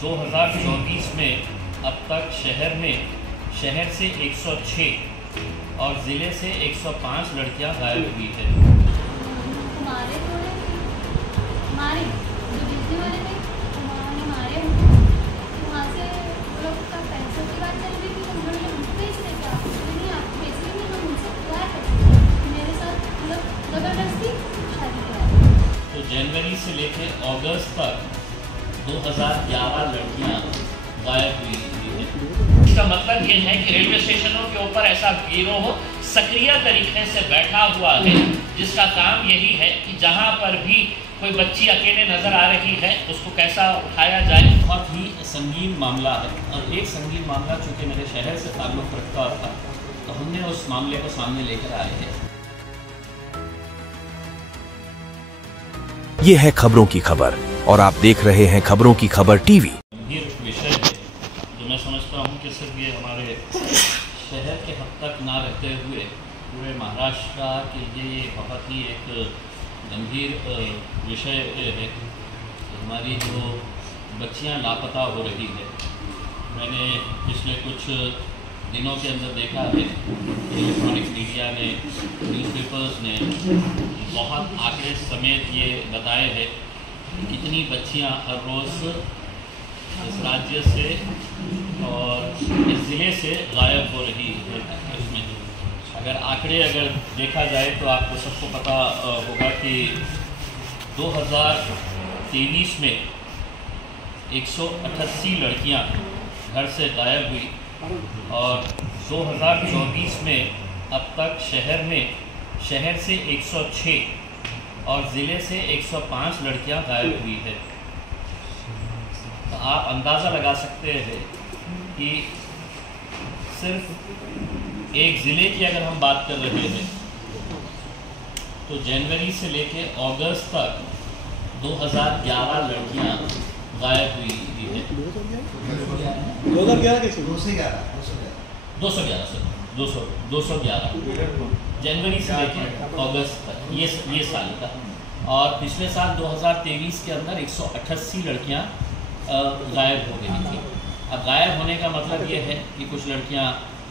2024 में अब तक शहर से 106 और ज़िले से 105 लड़कियां गायब हुई है। हमारे जो बिजली वाले थे उन्होंने मारे वहाँ से वो लोग का पैसों की बात चल रही थी, तो उन्होंने भेज रहे थे आप नहीं, आप पैसे नहीं, हम उनसे प्यार करते हैं, मेरे साथ मतलब ज़बरदस्ती शादी कराई। तो जनवरी से लेकर अगस्त तक 2011 लड़कियां गायब हुई है। इसका मतलब ये है कि रेलवे स्टेशनों के ऊपर ऐसा गिरोह सक्रिय तरीके से बैठा हुआ है, जिसका काम यही है कि जहां पर भी कोई बच्ची अकेले नजर आ रही है उसको कैसा उठाया जाए। बहुत ही संगीन मामला है और एक संगीन मामला चूँकि मेरे शहर से ताल्लुक़ रखता था, तो हमने उस मामले को सामने लेकर आए हैं। ये है खबरों की खबर और आप देख रहे हैं खबरों की खबर टीवी। ये विषय है जो मैं समझता हूँ कि सिर्फ ये हमारे शहर के हद तक ना रहते हुए पूरे महाराष्ट्र के लिए बहुत ही एक गंभीर विषय है। हमारी जो बच्चियाँ लापता हो रही है, मैंने पिछले कुछ दिनों के अंदर देखा है, इलेक्ट्रॉनिक्स मीडिया ने, न्यूज़पेपर्स ने बहुत आंकड़े समेत ये बताए हैं कितनी बच्चियां हर रोज़ इस राज्य से और इस ज़िले से गायब हो रही है। इसमें अगर देखा जाए तो आपको सबको पता होगा कि 2023 में 188 लड़कियां घर से गायब हुई और 2024 में अब तक शहर से 106 और ज़िले से 105 लड़कियां गायब हुई है। तो आप अंदाज़ा लगा सकते हैं कि सिर्फ एक ज़िले की अगर हम बात कर रहे हैं तो जनवरी से लेके अगस्त तक 2011 लड़कियां गायब हुई है। 211 जनवरी से लेकर अगस्त तक ये साल का। और पिछले साल 2023 के अंदर 188 लड़कियां गायब हो गई थी। अब गायब होने का मतलब ये है कि कुछ लड़कियां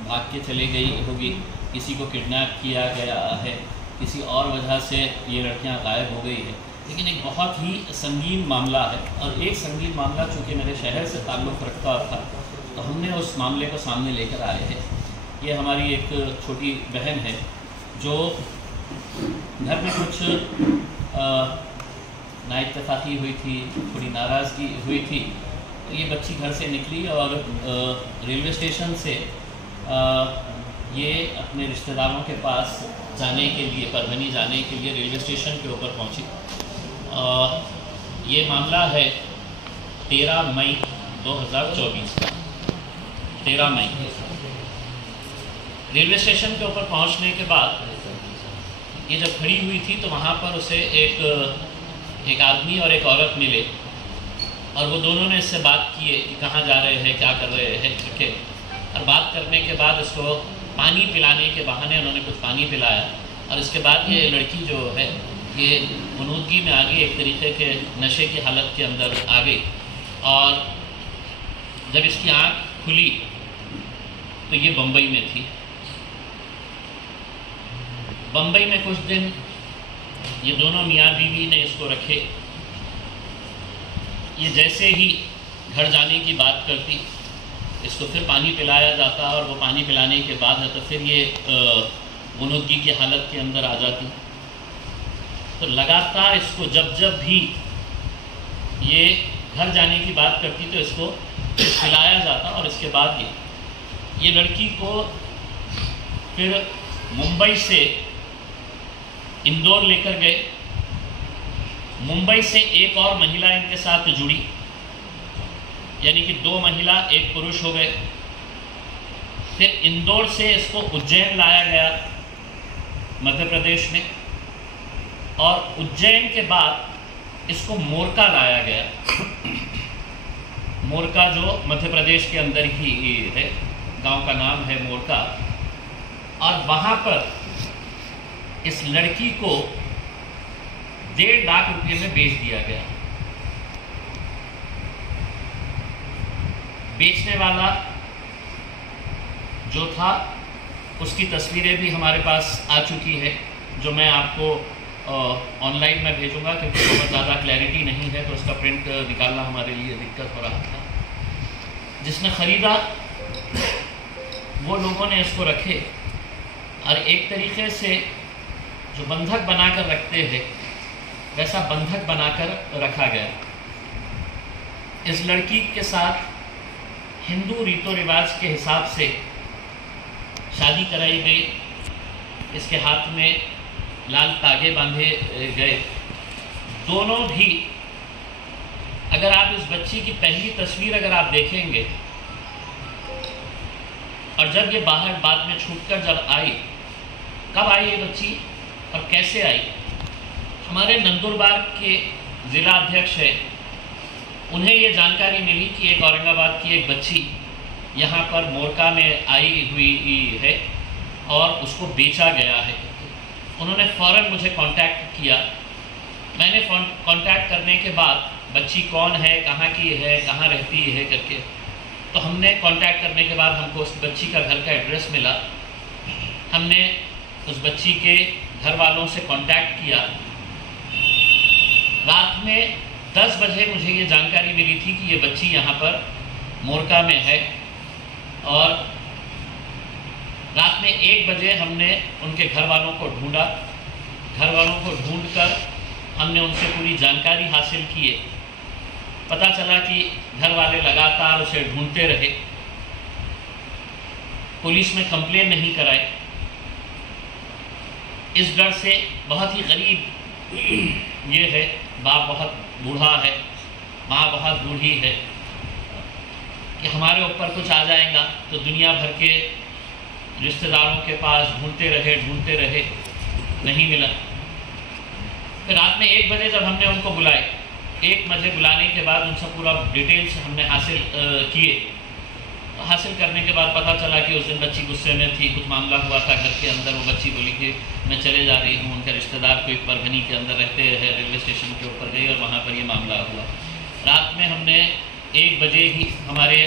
भाग के चले गई होगी, किसी को किडनैप किया गया है, किसी और वजह से ये लड़कियां गायब हो गई है। लेकिन एक बहुत ही संगीन मामला है और एक संगीन मामला चूँकि मेरे शहर से ताल्लुक़ रखता था, तो हमने उस मामले को सामने लेकर आए हैं। ये हमारी एक छोटी बहन है जो घर में कुछ नाइत्तेफाकी हुई थी, थोड़ी नाराज़गी हुई थी। तो ये बच्ची घर से निकली और रेलवे स्टेशन से ये अपने रिश्तेदारों के पास जाने के लिए, परभनी जाने के लिए रेलवे स्टेशन के ऊपर पहुंची। ये मामला है 13 मई 2024 का। 13 मई रेलवे स्टेशन के ऊपर पहुंचने के बाद ये जब खड़ी हुई थी तो वहाँ पर उसे एक आदमी और एक औरत मिले और वो दोनों ने इससे बात किए कि कहाँ जा रहे हैं, क्या कर रहे हैं करके। और बात करने के बाद उसको पानी पिलाने के बहाने उन्होंने कुछ पानी पिलाया और इसके बाद ये लड़की जो है ये मनुदगी में आ गई, एक तरीके के नशे की हालत के अंदर आ गई। और जब इसकी आँख खुली तो ये बम्बई में थी। बम्बई में कुछ दिन ये दोनों मियाँ बीवी ने इसको रखे। ये जैसे ही घर जाने की बात करती, इसको फिर पानी पिलाया जाता और वो पानी पिलाने के बाद है तो फिर ये गुनूदगी की हालत के अंदर आ जाती। तो लगातार इसको जब भी ये घर जाने की बात करती तो इसको पिलाया जाता और इसके बाद ये लड़की को फिर मुंबई से इंदौर लेकर गए। मुंबई से एक और महिला इनके साथ जुड़ी, यानी कि 2 महिला 1 पुरुष हो गए। फिर इंदौर से इसको उज्जैन लाया गया मध्य प्रदेश में और उज्जैन के बाद इसको मोरका लाया गया। मोरका जो मध्य प्रदेश के अंदर ही है, गांव का नाम है मोरका। और वहाँ पर इस लड़की को 1.5 लाख रुपये में बेच दिया गया। बेचने वाला जो था उसकी तस्वीरें भी हमारे पास आ चुकी है, जो मैं आपको ऑनलाइन में भेजूंगा, क्योंकि बहुत ज़्यादा क्लैरिटी नहीं है तो उसका प्रिंट निकालना हमारे लिए दिक्कत हो रहा था। जिसने ख़रीदा वो लोगों ने इसको रखे और एक तरीके से जो बंधक बनाकर रखते हैं वैसा बंधक बनाकर रखा गया। इस लड़की के साथ हिंदू रीतो रिवाज के हिसाब से शादी कराई गई, इसके हाथ में लाल तागे बांधे गए। दोनों भी, अगर आप इस बच्ची की पहली तस्वीर अगर आप देखेंगे और जब ये बाहर बाद में छूटकर जब आई, कब आई ये बच्ची और कैसे आई, हमारे नंदुरबार के ज़िला अध्यक्ष है, उन्हें ये जानकारी मिली कि एक औरंगाबाद की एक बच्ची यहाँ पर मोरका में आई हुई है और उसको बेचा गया है। उन्होंने फ़ौरन मुझे कांटेक्ट किया। मैंने कांटेक्ट करने के बाद बच्ची कौन है, कहाँ की है, कहाँ रहती है करके, तो हमने कांटेक्ट करने के बाद हमको उस बच्ची का घर का एड्रेस मिला। हमने उस बच्ची के घर वालों से कांटेक्ट किया। रात में 10 बजे मुझे ये जानकारी मिली थी कि ये बच्ची यहाँ पर मोरका में है और रात में 1 बजे हमने उनके घर वालों को ढूंढा। घर वालों को ढूंढकर हमने उनसे पूरी जानकारी हासिल की। पता चला कि घर वाले लगातार उसे ढूंढते रहे, पुलिस में कंप्लेन नहीं कराए। इस डर से बहुत ही गरीब ये है, बाप बहुत बूढ़ा है, माँ बहुत बूढ़ी है कि हमारे ऊपर कुछ आ जाएगा, तो दुनिया भर के रिश्तेदारों के पास ढूंढते रहे, नहीं मिला। फिर रात में 1 बजे जब हमने उनको बुलाए, 1 बजे बुलाने के बाद उनसे पूरा डिटेल्स हमने हासिल किए। हासिल करने के बाद पता चला कि उस दिन बच्ची गुस्से में थी, कुछ मामला हुआ था घर के अंदर। वो बच्ची बोली कि मैं चले जा रही हूँ। उनके रिश्तेदार कोई परभनी के अंदर रहते हैं, रेलवे स्टेशन के ऊपर गई और वहाँ पर ये मामला हुआ। रात में हमने 1 बजे ही हमारे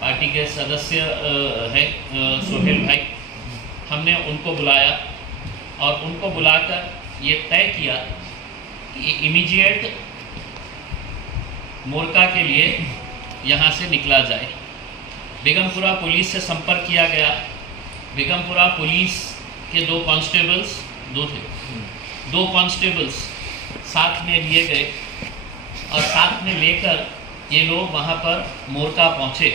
पार्टी के सदस्य है सोहेल भाई, हमने उनको बुलाया और उनको बुलाकर ये तय किया कि इमीडिएट मोरका के लिए यहाँ से निकला जाए। बेगमपुरा पुलिस से संपर्क किया गया। बेगमपुरा पुलिस के 2 कांस्टेबल्स, 2 कांस्टेबल्स साथ में लिए गए और साथ में लेकर ये लोग वहाँ पर मोरका पहुँचे।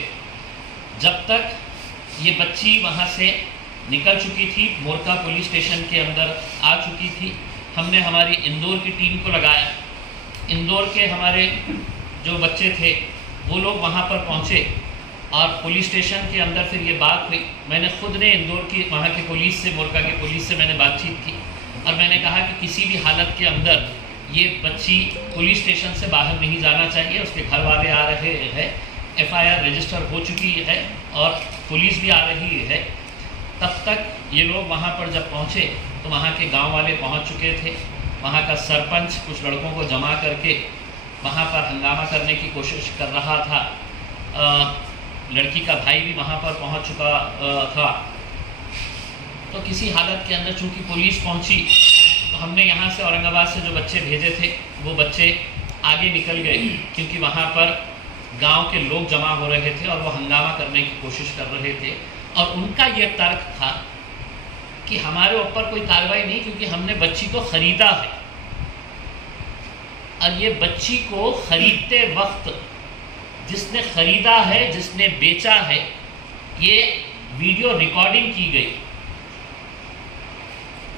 जब तक ये बच्ची वहाँ से निकल चुकी थी, मोरका पुलिस स्टेशन के अंदर आ चुकी थी, हमने हमारी इंदौर की टीम को लगाया। इंदौर के हमारे जो बच्चे थे वो लोग वहाँ पर पहुँचे और पुलिस स्टेशन के अंदर फिर ये बात हुई। मैंने खुद ने इंदौर की वहाँ की पुलिस से, मोरका की पुलिस से मैंने बातचीत की और मैंने कहा कि किसी भी हालत के अंदर ये बच्ची पुलिस स्टेशन से बाहर नहीं जाना चाहिए। उसके घर वाले आ रहे हैं, FIR रजिस्टर हो चुकी है और पुलिस भी आ रही है। तब तक ये लोग वहाँ पर जब पहुँचे तो वहाँ के गांव वाले पहुँच चुके थे। वहाँ का सरपंच कुछ लड़कों को जमा करके वहाँ पर हंगामा करने की कोशिश कर रहा था। लड़की का भाई भी वहाँ पर पहुँच चुका था। तो किसी हालत के अंदर चूँकि पुलिस पहुँची तो हमने यहाँ से औरंगाबाद से जो बच्चे भेजे थे वो बच्चे आगे निकल गए, क्योंकि वहाँ पर गांव के लोग जमा हो रहे थे और वो हंगामा करने की कोशिश कर रहे थे। और उनका ये तर्क था कि हमारे ऊपर कोई कार्रवाई नहीं, क्योंकि हमने बच्ची को ख़रीदा है। और ये बच्ची को ख़रीदते वक्त जिसने ख़रीदा है, जिसने बेचा है, ये वीडियो रिकॉर्डिंग की गई।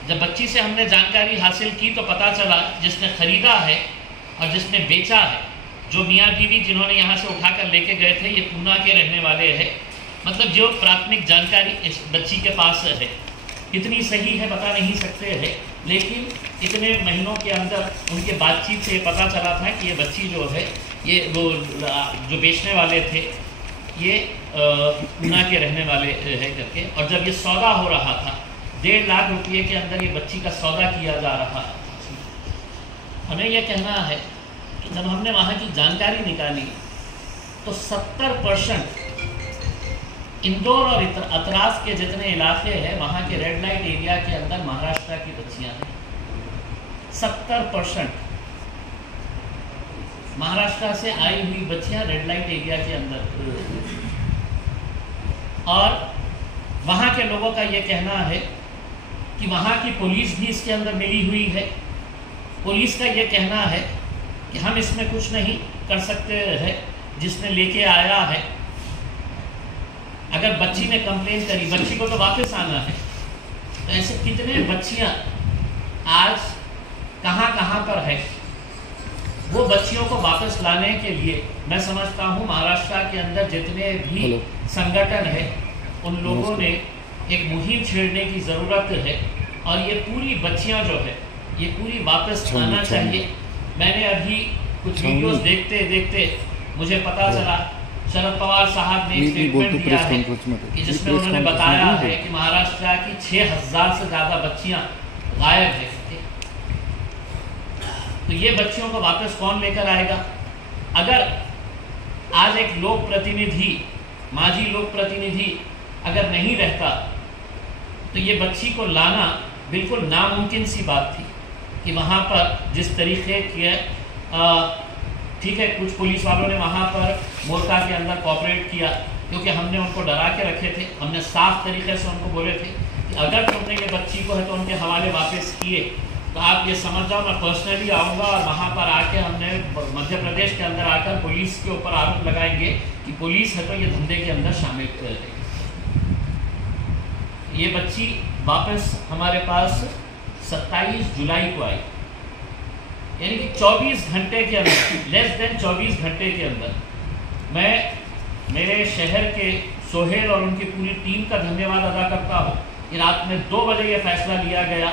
जब बच्ची से हमने जानकारी हासिल की तो पता चला जिसने ख़रीदा है और जिसने बेचा है, जो मियाँ बीवी जिन्होंने यहाँ से उठाकर लेके गए थे, ये पूना के रहने वाले हैं। मतलब जो प्राथमिक जानकारी इस बच्ची के पास है, कितनी सही है बता नहीं सकते हैं, लेकिन इतने महीनों के अंदर उनके बातचीत से पता चला था कि ये बच्ची जो है, ये वो जो बेचने वाले थे ये पूना के रहने वाले है करके। और जब ये सौदा हो रहा था, 1.5 लाख रुपये के अंदर ये बच्ची का सौदा किया जा रहा था। हमें यह कहना है कि जब हमने वहाँ की जानकारी निकाली तो 70% इंदौर और अतरास के जितने इलाके हैं वहाँ के रेड लाइट एरिया के अंदर महाराष्ट्र की बच्चियाँ हैं। 70% महाराष्ट्र से आई हुई बच्चियाँ रेड लाइट एरिया के अंदर। और वहाँ के लोगों का ये कहना है कि वहाँ की पुलिस भी इसके अंदर मिली हुई है। पुलिस का ये कहना है कि हम इसमें कुछ नहीं कर सकते हैं, जिसने लेके आया है। अगर बच्ची ने कंप्लेन करी, बच्ची को तो वापस आना है। तो ऐसे कितने बच्चियां आज कहां पर है। वो बच्चियों को वापस लाने के लिए मैं समझता हूं महाराष्ट्र के अंदर जितने भी संगठन है उन लोगों ने एक मुहिम छेड़ने की ज़रूरत है। और ये पूरी बच्चियां जो है ये पूरी वापस आना चाहिए। मैंने अभी कुछ वीडियोस देखते देखते मुझे पता चला शरद पवार साहब ने स्टेटमेंट दिया है कि जिसमें उन्होंने बताया है कि महाराष्ट्र की 6000 से ज़्यादा बच्चियां गायब है। तो ये बच्चियों को वापस कौन लेकर आएगा? अगर आज एक लोक प्रतिनिधि, माजी लोक प्रतिनिधि अगर नहीं रहता तो ये बच्ची को लाना बिल्कुल नामुमकिन सी बात थी। कि वहाँ पर जिस तरीके के ठीक है, कुछ पुलिस वालों ने वहाँ पर मोर्चा के अंदर कोऑपरेट किया, क्योंकि हमने उनको डरा के रखे थे। हमने साफ तरीके से उनको बोले थे कि अगर तुमने ये बच्ची को है तो उनके हवाले वापस किए तो आप ये समझ जाओ मैं पर्सनली आऊँगा और वहाँ पर आके हमने मध्य प्रदेश के अंदर आकर पुलिस के ऊपर आरोप लगाएंगे कि पुलिस है तो ये धंधे के अंदर शामिल है। ये बच्ची वापस हमारे पास 27 जुलाई को आई, यानी कि 24 घंटे के अंदर, लेस देन 24 घंटे के अंदर। मैं मेरे शहर के सोहेल और उनकी पूरी टीम का धन्यवाद अदा करता हूँ कि रात में 2 बजे ये फैसला लिया गया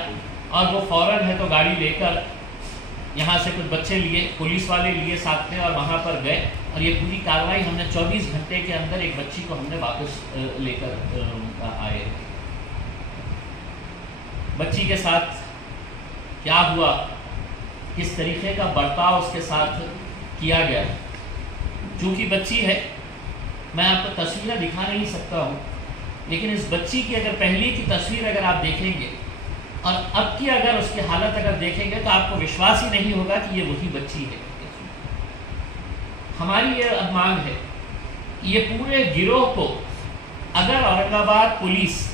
और वो फ़ौरन है तो गाड़ी लेकर यहाँ से कुछ बच्चे लिए, पुलिस वाले लिए साथ में और वहाँ पर गए और ये पूरी कार्रवाई हमने 24 घंटे के अंदर एक बच्ची को हमने वापस लेकर आए। बच्ची के साथ क्या हुआ, किस तरीके का बर्ताव उसके साथ किया गया। चूँकि बच्ची है, मैं आपको तस्वीरें दिखा नहीं सकता हूँ, लेकिन इस बच्ची की अगर पहली की तस्वीर अगर आप देखेंगे और अब की अगर उसकी हालत अगर देखेंगे तो आपको विश्वास ही नहीं होगा कि ये वही बच्ची है। हमारी ये अब मांग है कि ये पूरे गिरोह को अगर Aurangabad police,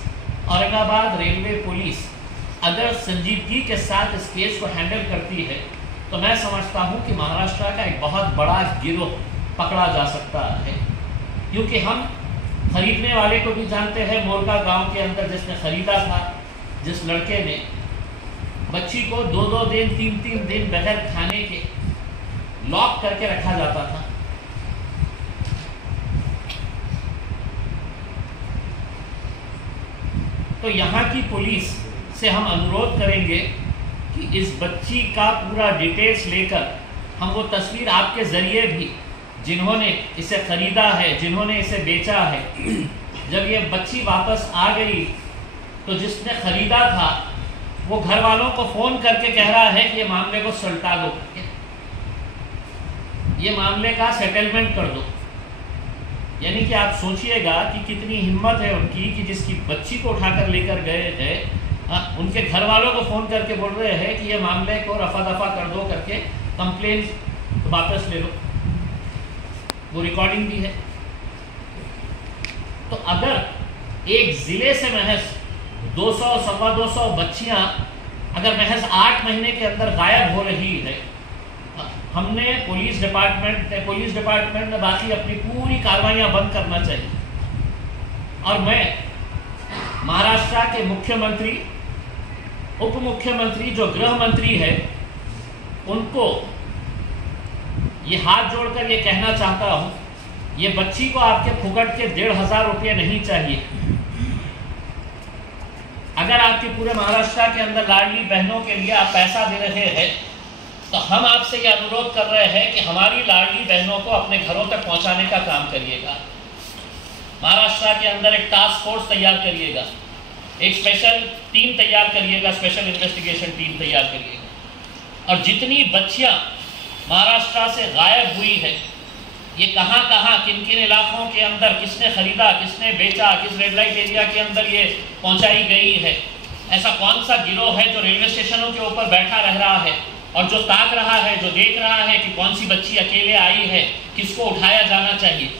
Aurangabad railway police अगर संजीदगी के साथ इस केस को हैंडल करती है तो मैं समझता हूं कि महाराष्ट्र का एक बहुत बड़ा गिरोह पकड़ा जा सकता है। क्योंकि हम खरीदने वाले को भी जानते हैं। मोरका गांव के अंदर जिसने खरीदा था, जिस लड़के ने बच्ची को 2-2 दिन 3-3 दिन बगैर खाने के लॉक करके रखा जाता था। तो यहाँ की पुलिस से हम अनुरोध करेंगे कि इस बच्ची का पूरा डिटेल्स लेकर हम वो तस्वीर आपके ज़रिए भी, जिन्होंने इसे ख़रीदा है, जिन्होंने इसे बेचा है, जब ये बच्ची वापस आ गई तो जिसने ख़रीदा था वो घर वालों को फ़ोन करके कह रहा है कि ये मामले को सुलटा दो, ये मामले का सेटलमेंट कर दो। यानी कि आप सोचिएगा कि कितनी हिम्मत है उनकी कि जिसकी बच्ची को उठाकर लेकर गए हैं उनके घर वालों को फ़ोन करके बोल रहे हैं कि ये मामले को रफा दफा कर दो करके कंप्लेन वापस ले लो। वो रिकॉर्डिंग भी है। तो अगर एक ज़िले से महज 200-225 बच्चियां अगर महज 8 महीने के अंदर गायब हो रही है, हमने पुलिस डिपार्टमेंट ने बाकी अपनी पूरी कार्रवाइयां बंद करना चाहिए। और मैं महाराष्ट्र के मुख्यमंत्री, उप मुख्यमंत्री जो गृह मंत्री है, उनको ये हाथ जोड़कर ये कहना चाहता हूँ, ये बच्ची को आपके फुकट के 1,500 रुपये नहीं चाहिए। अगर आपके पूरे महाराष्ट्र के अंदर लाडली बहनों के लिए आप पैसा दे रहे हैं तो हम आपसे ये अनुरोध कर रहे हैं कि हमारी लाडली बहनों को अपने घरों तक पहुंचाने का काम करिएगा। महाराष्ट्र के अंदर एक टास्क फोर्स तैयार करिएगा, एक स्पेशल टीम तैयार करिएगा, स्पेशल इन्वेस्टिगेशन टीम तैयार करिएगा। और जितनी बच्चियां महाराष्ट्र से गायब हुई है ये कहाँ कहाँ किन किन इलाकों के अंदर किसने खरीदा, किसने बेचा, किस रेड लाइट एरिया के अंदर ये पहुंचाई गई है। ऐसा कौन सा गिरोह है जो रेलवे स्टेशनों के ऊपर बैठा रह रहा है और जो ताक रहा है, जो देख रहा है कि कौन सी बच्ची अकेले आई है, किसको उठाया जाना चाहिए।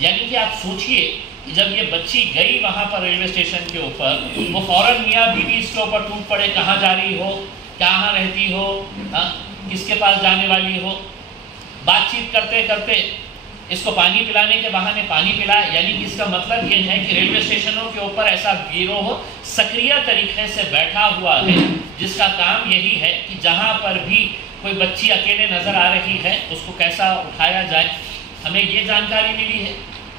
यानी कि आप सोचिए कि जब ये बच्ची गई वहाँ पर रेलवे स्टेशन के ऊपर, वो फौरन मियाँ बीवी इसके ऊपर टूट पड़े, कहाँ जा रही हो, कहाँ रहती हो, किसके पास जाने वाली हो। बातचीत करते करते इसको पानी पिलाने के बहाने पानी पिलाए। यानी कि इसका मतलब ये है कि रेलवे स्टेशनों के ऊपर ऐसा गिरोह सक्रिय तरीके से बैठा हुआ है जिसका काम यही है कि जहाँ पर भी कोई बच्ची अकेले नज़र आ रही है उसको कैसा उठाया जाए। हमें ये जानकारी मिली है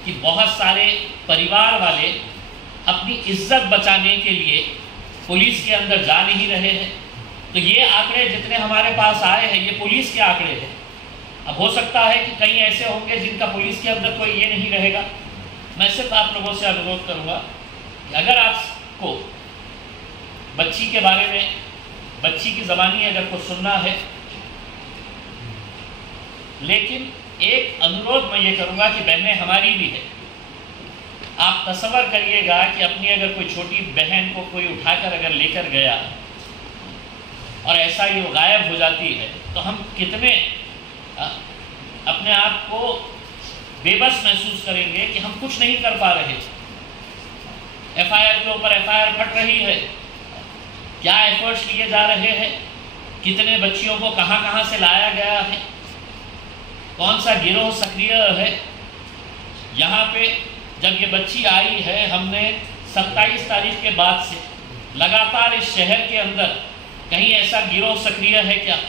कि बहुत सारे परिवार वाले अपनी इज्जत बचाने के लिए पुलिस के अंदर जा नहीं रहे हैं। तो ये आंकड़े जितने हमारे पास आए हैं ये पुलिस के आंकड़े हैं। अब हो सकता है कि कई ऐसे होंगे जिनका पुलिस के अंदर कोई ये नहीं रहेगा। मैं सिर्फ आप लोगों से अनुरोध करूंगा कि अगर आपको बच्ची के बारे में, बच्ची की ज़बानी अगर कुछ सुनना है, लेकिन एक अनुरोध मैं ये करूंगा कि बहनें हमारी भी है। आप तसव्वुर करिएगा कि अपनी अगर कोई छोटी बहन को कोई उठाकर अगर लेकर गया और ऐसा ही वो गायब हो जाती है तो हम कितने अपने आप को बेबस महसूस करेंगे कि हम कुछ नहीं कर पा रहे। एफआईआर के ऊपर एफआईआर फट रही है, क्या एफर्ट्स लिए जा रहे हैं, कितने बच्चियों को कहां कहां से लाया गया है, कौन सा गिरोह सक्रिय है। यहाँ पे जब ये बच्ची आई है, हमने 27 तारीख के बाद से लगातार इस शहर के अंदर कहीं ऐसा गिरोह सक्रिय है क्या।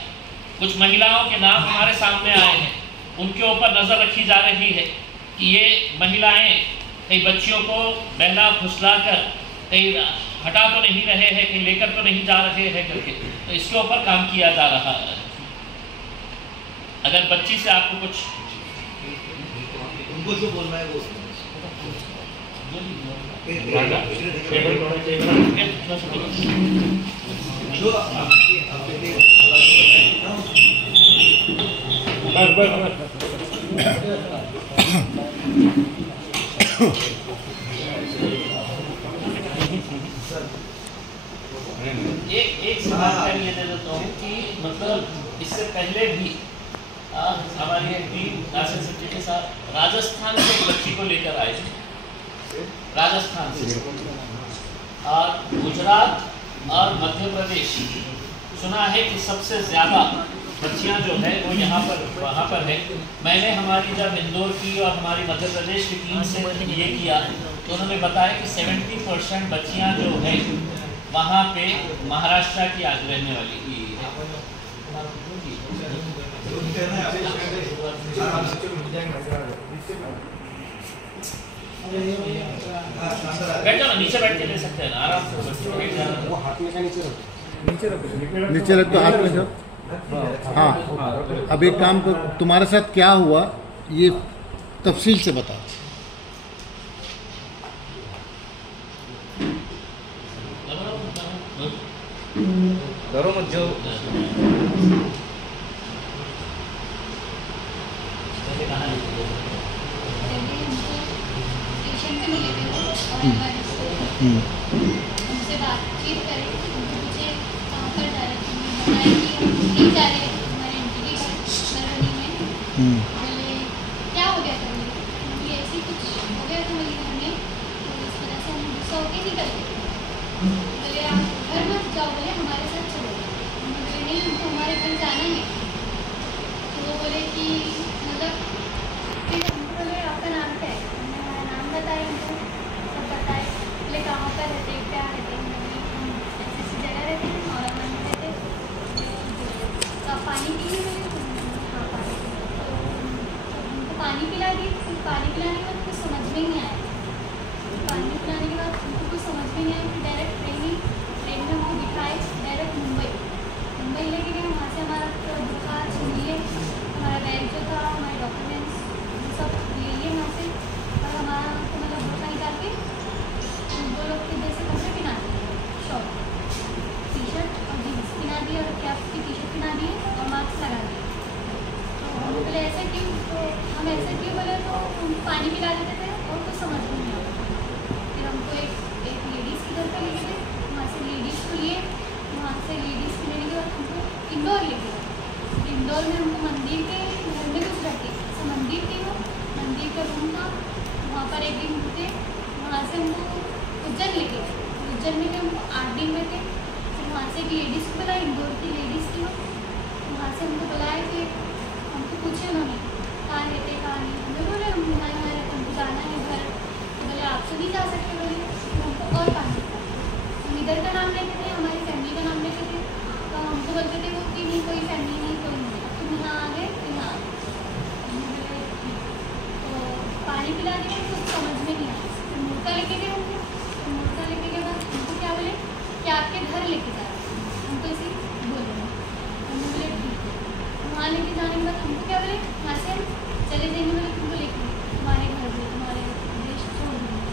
कुछ महिलाओं के नाम हमारे सामने आए हैं, उनके ऊपर नज़र रखी जा रही है कि ये महिलाएं कई बच्चियों को बहला फुसला कर कहीं हटा तो नहीं रहे हैं, कहीं लेकर तो नहीं जा रहे हैं करके, तो इसके ऊपर काम किया जा रहा है। अगर बच्ची से आपको कुछ उनको जो बोलना है वो एक जानकारी ये दे देता हूँ कि मतलब इससे पहले भी हमारी एक टीम नासिर सिद्दीकी के साथ राजस्थान से एक बच्ची को लेकर आए थे, राजस्थान से, और गुजरात और मध्य प्रदेश सुना है कि सबसे ज़्यादा बच्चियां जो है वो यहाँ पर वहाँ पर है। मैंने हमारी जब इंदौर की और हमारी मध्य प्रदेश की टीम से ये किया तो उन्होंने बताया कि 70% बच्चियां जो है वहाँ पे महाराष्ट्र की आज रहने वाली है। बैठो ना, नीचे बैठ के ले सकते हैं ना, आराम से बच्चों बैठ जाना। नीचे रख दो, हाथ में रखो। हाँ, अब एक काम कर, तुम्हारे साथ क्या हुआ ये तफसील से बता। डरो मत जाओ। स्टेशन पे मिले थे वो उनसे बातचीत करें कि मुझे कहाँ पर जा रहे थे, बताया कि हम नहीं जा रहे हमारे आंटी के घर में। बोले क्या हो गया था, मुझे ऐसे कुछ हो गया था मेरे घर में, तो इस वजह से हम गुस्सा होकर नहीं करते। बोले आप घर मत जाओ, बोले हमारे साथ चलो। बोले नहीं, हमको हमारे घर जाना है। तो वो बोले कि मतलब फिर हमको बोले आपका नाम क्या है, हमने हमारा नाम बताया, उनको सब बताए। बोले कहाँ पर रहते, क्या रहते, हम ऐसी जगह रहते हैं, औरंगाबाद में रहते। तो आप पानी पिए? हाँ पानी। तो हमको पानी पिला दी। फिर पानी पिलाने के बाद कुछ समझ में नहीं आया। पानी पिलाने के बाद उनको कुछ समझ में नहीं आया। फिर डायरेक्ट ट्रेन में हमको दिखाए डायरेक्ट मुंबई लेके गए। वहाँ से हमारा दिखा, छीन लिए हमारा बैग जो था, हमारे डॉक्यूमेंट पिला देते थे और कुछ समझ में नहीं आता। फिर हमको एक लेडीज़ के घर पे ले गए, वहाँ से लेडीज़ को लिए, वहाँ से लेडीज़ को लेने के बाद हमको इंदौर ले गए। इंदौर में हमको मंदिर के घर में कुछ रहते, जैसे मंदिर थी, वो मंदिर का रूम था, वहाँ पर एक दिन रुके। वहाँ से हमको उज्जैन ले गए, उज्जैन में हमको 8 दिन में थे। फिर वहाँ से एक लेडीज़ को बुलाया, इंदौर की लेडीज़ थी वो, वहाँ से हमको बुलाया कि हमको पूछे उन्होंने कहाँ रहते कहाँ नहीं। हमें बोले हम यहाँ रहते, हमको जाना है घर। तो बोले आपसे नहीं जा सकते, बोले हमको और पानी। हम इधर का नाम लेते थे, हमारी फैमिली का नाम लेते थे, तो हमको बोलते थे वो कि नहीं कोई फैमिली नहीं, कोई नहीं, तुम यहाँ आ गए तो यहाँ। तो पानी पिला दिया, कुछ समझ में नहीं आया। फिर मुर्गा लेके गए हमको, तो मुर्गा लेके के बाद हमको क्या बोले कि आपके घर लेके जा रहे हैं, हमको इसी बोले। हमने बोले ठीक है। वहाँ लेके जाने के बाद हमको क्या बोले वहाँ से हम चले जाएंगे, बोले तुमको लेके तुम्हारे घर में तुम्हारे देश छोड़ देंगे।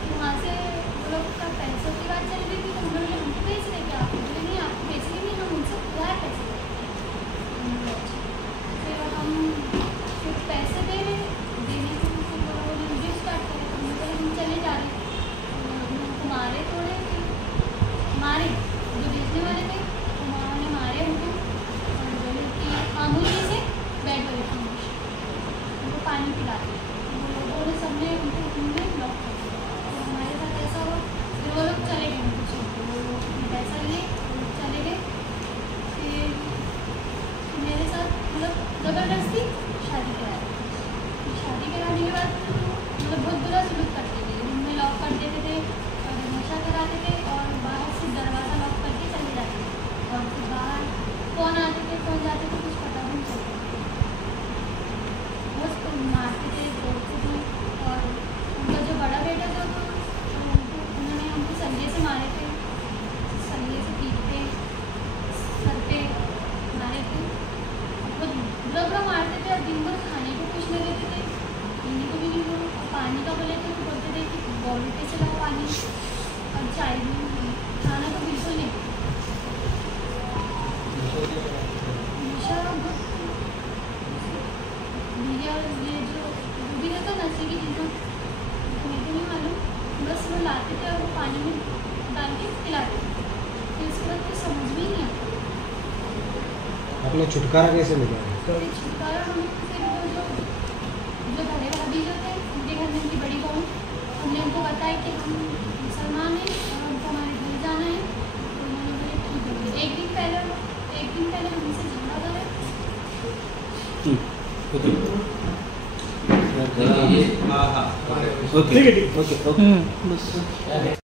तो वहाँ से वो लोग का पैसों की बात चल रही थी, तो हम बोले हमको बेच रहे क्या? बोले नहीं आपको बेच रही नहीं, हम उनसे उधार पैसे लेते हैं। फिर हम फिर पैसे दे रहे, देने से फिर वो वीडियो स्टार्ट करे, तो हम बोले हम चले जा रहे हैं। हमको मारे थोड़े, मारे जो बेचने वाले थे उन्होंने मारे हमको और बोले कि खामोशी से बैठ गए, खामोशी उनको पानी पिला दिया। वो लोगों ने सबने उनको रूम में लॉक कर दिया। तो हमारे साथ ऐसा हुआ, फिर वो लोग चले गए, उनको छोड़ के वो लोग पैसा लिए, वो लोग चले गए। फिर मेरे साथ मतलब ज़बरदस्ती शादी कराया। शादी कराने के बाद मतलब बहुत बुरा सलूक करते थे, रूम में लॉक कर देते थे और नशा कराते थे और बाहर से दरवाज़ा लॉक करके चले जाते थे। और फिर बाहर कौन आते थे कौन जाते थे कुछ पता भी नहीं चलता। बस मारते थे, तोड़ते थे। और उनका जो बड़ा बेटा था तो उन्होंने हमको सल्ले से मारे थे, सल्ले से पीटते, सर पे मारे थे, बहुत बुरा मारते थे। और दिन भर खाने को कुछ नहीं देते थे, पीने को भी नहीं दो। और पानी का बोले तो बोलते थे कि बॉल पे चलाओ पानी, और चाय भी नहीं, खाना तो बिल्कुल नहीं। हमेशा धीरे और ये जो भी रहता नशे की चीज़ों मेरे को नहीं मालूम, बस वो लाते थे और वो पानी में डाल के पिलाते थे। तो इसके बाद कुछ समझ में ही नहीं आता। अपने छुटकारा कैसे मिला? फिर छुटकारा हमें फिर वो जो बड़े भाभी जो थे उनके घर में उनकी बड़ी बहू, हमने उनको बताया कि हम मुसलमान हैं और हमको हमारे घर जाना है। तो उन्होंने बोले ठीक है। एक दिन पहले हमसे झगड़ा करे। ठीक है, ओके।